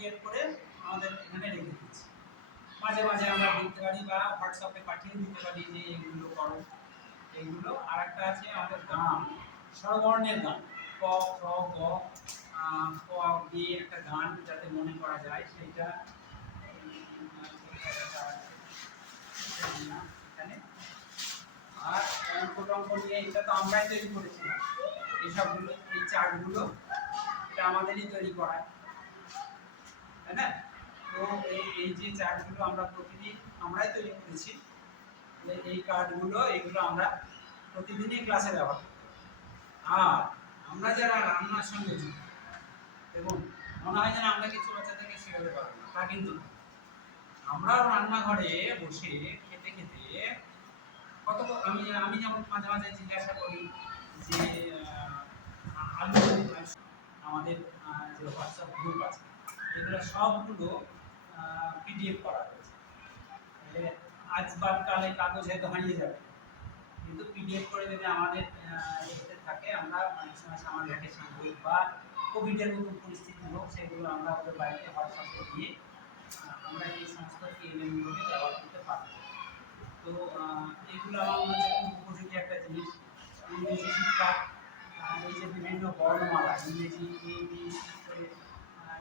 PDF করে আমাদের এখানে রেখে দিচ্ছি। মাঝে মাঝে আমরা লিখতে পারি বা হোয়াটসঅ্যাপে পাঠিয়ে দিতে পারি যে এইগুলো করো এইগুলো। আর একটা আছে আমাদের গান, স্বরবর্ণের গান, ক খ গ ক দিয়ে একটা গান যাতে মনে করা যায় সেইটা এখানে। আর অঙ্ক নিয়ে এটা তো আমরাই তৈরি করেছিলাম, এইসবগুলো এই চার্টগুলো এটা আমাদেরই তৈরি করা, তাই না? তো এই যে চার্টগুলো আমরা প্রতিদিন আমরাই তৈরি করেছি, এই কার্ডগুলো এগুলো আমরা প্রতিদিনই ক্লাসে ব্যবহার করি। আর আমরা যারা রান্নার সঙ্গে যুক্ত, দেখুন মনে হয় যেন আমরা কিছু বাচ্চাদেরকে শেখাতে পারবো না, তা কিন্তু আমরাও রান্নাঘরে বসে খেতে খেতে কত আমি যেমন মাঝে মাঝে জিজ্ঞাসা করি যে আলু আমাদের যে হোয়াটসঅ্যাপ গ্রুপ আছে এগুলো সবগুলো পিডিএফ করা হয়েছে। আজ বাদ কালে কাগজ হয়তো হারিয়ে যাবে, কিন্তু পিডিএফ করে যদি আমাদের এতে থাকে আমরা অনেক সময় সামার ভ্যাকেশন হোক বা কোভিডের মতো পরিস্থিতি হোক সেগুলো আমরা ওদের বাড়িতে হোয়াটসঅ্যাপে দিয়ে আমরা এই সমস্ত এলিমেন্টগুলোকে ব্যবহার করতে পারব। তো এগুলো আমার মনে হচ্ছে খুব উপযোগী একটা জিনিস। ইংরেজি শিক্ষা, এই যে বিভিন্ন বর্ণমালা ইংরেজি এ বি সি করে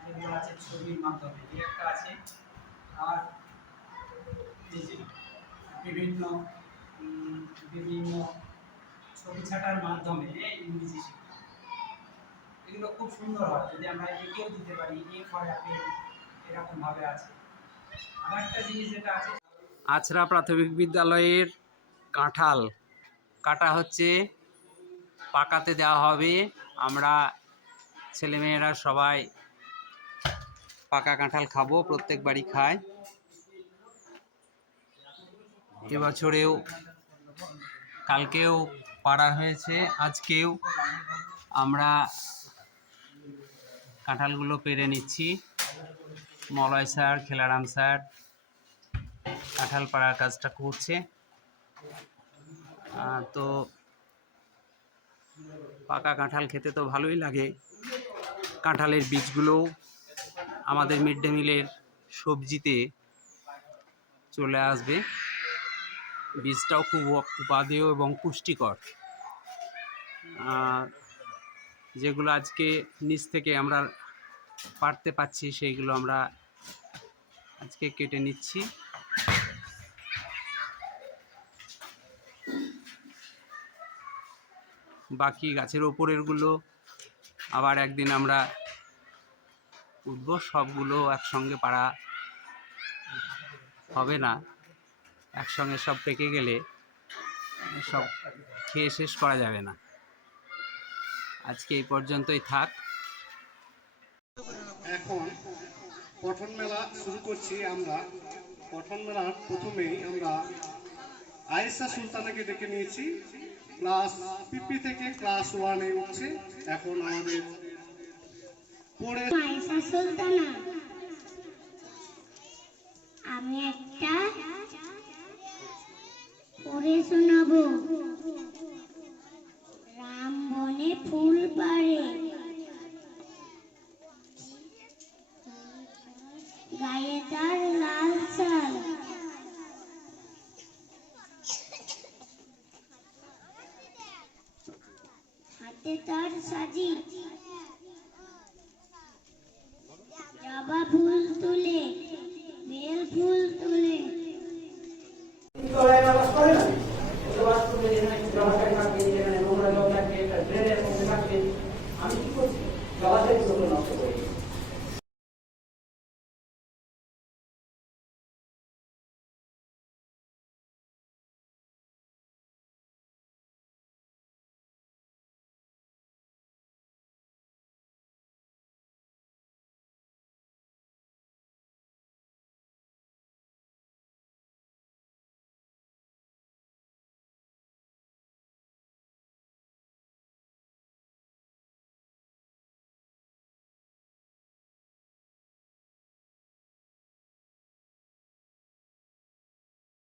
যেগুলো আছে ছবির মাধ্যমে এই একটা আছে। আর এই যে বিভিন্ন বিভিন্ন ছবি ছাটার মাধ্যমে ইংরেজি শিক্ষা, এগুলো খুব সুন্দর হয় যদি আমরা একেও দিতে পারি, এ ফর অ্যাপেল এরকমভাবে আছে। আর একটা জিনিস যেটা আছে, আছড়া প্রাথমিক বিদ্যালয়ের কাঁঠাল কাটা হচ্ছে, পাকাতে দেওয়া হবে। আমরা ছেলেমেয়েরা সবাই পাকা কাঁঠাল খাবো, প্রত্যেক বাড়ি খায়। এবছরেও কালকেও পাড়া হয়েছে, আজকেও আমরা কাঁঠালগুলো পেরে নিচ্ছি। মলয় স্যার, খেলারাম স্যার কাঁঠাল পাড়ার কাজটা করছে। তো পাকা কাঁঠাল খেতে তো ভালোই লাগে। কাঁঠালের বীজগুলো আমাদের মিড ডে মিলের সবজিতে চলে আসবে। বীজটাও খুব উপাদেয় এবং পুষ্টিকর। যেগুলো আজকে নিচ থেকে আমরা পারতে পাচ্ছি সেইগুলো আমরা আজকে কেটে নিচ্ছি। বাকি গাছের ওপরেরগুলো আবার একদিন আমরা উঠবো। সবগুলো একসঙ্গে পাড়া হবে না, একসঙ্গে সব পেকে গেলে সব খেয়ে শেষ করা যাবে না। আজকে এই পর্যন্তই থাক। এখন পঠন মেলা শুরু করছি আমরা। পঠন মেলার প্রথমেই আমরা আয়েশা সুলতানাকে ডেকে নিয়েছি। ক্লাস পিপি থেকে ক্লাস 1-এ উঠছে। এখন আমাদের পড়ে আয়েশা সুলতানা, আমি একটা পড়ে শোনাবো। রাম বনে ফুল পাড়ে, গায়ে তার লাল শাল, হাতে তার সাজি, জবা ফুল তুলে, বেল ফুল তুলে। আমি কি করছি জলাশয় নষ্ট করি।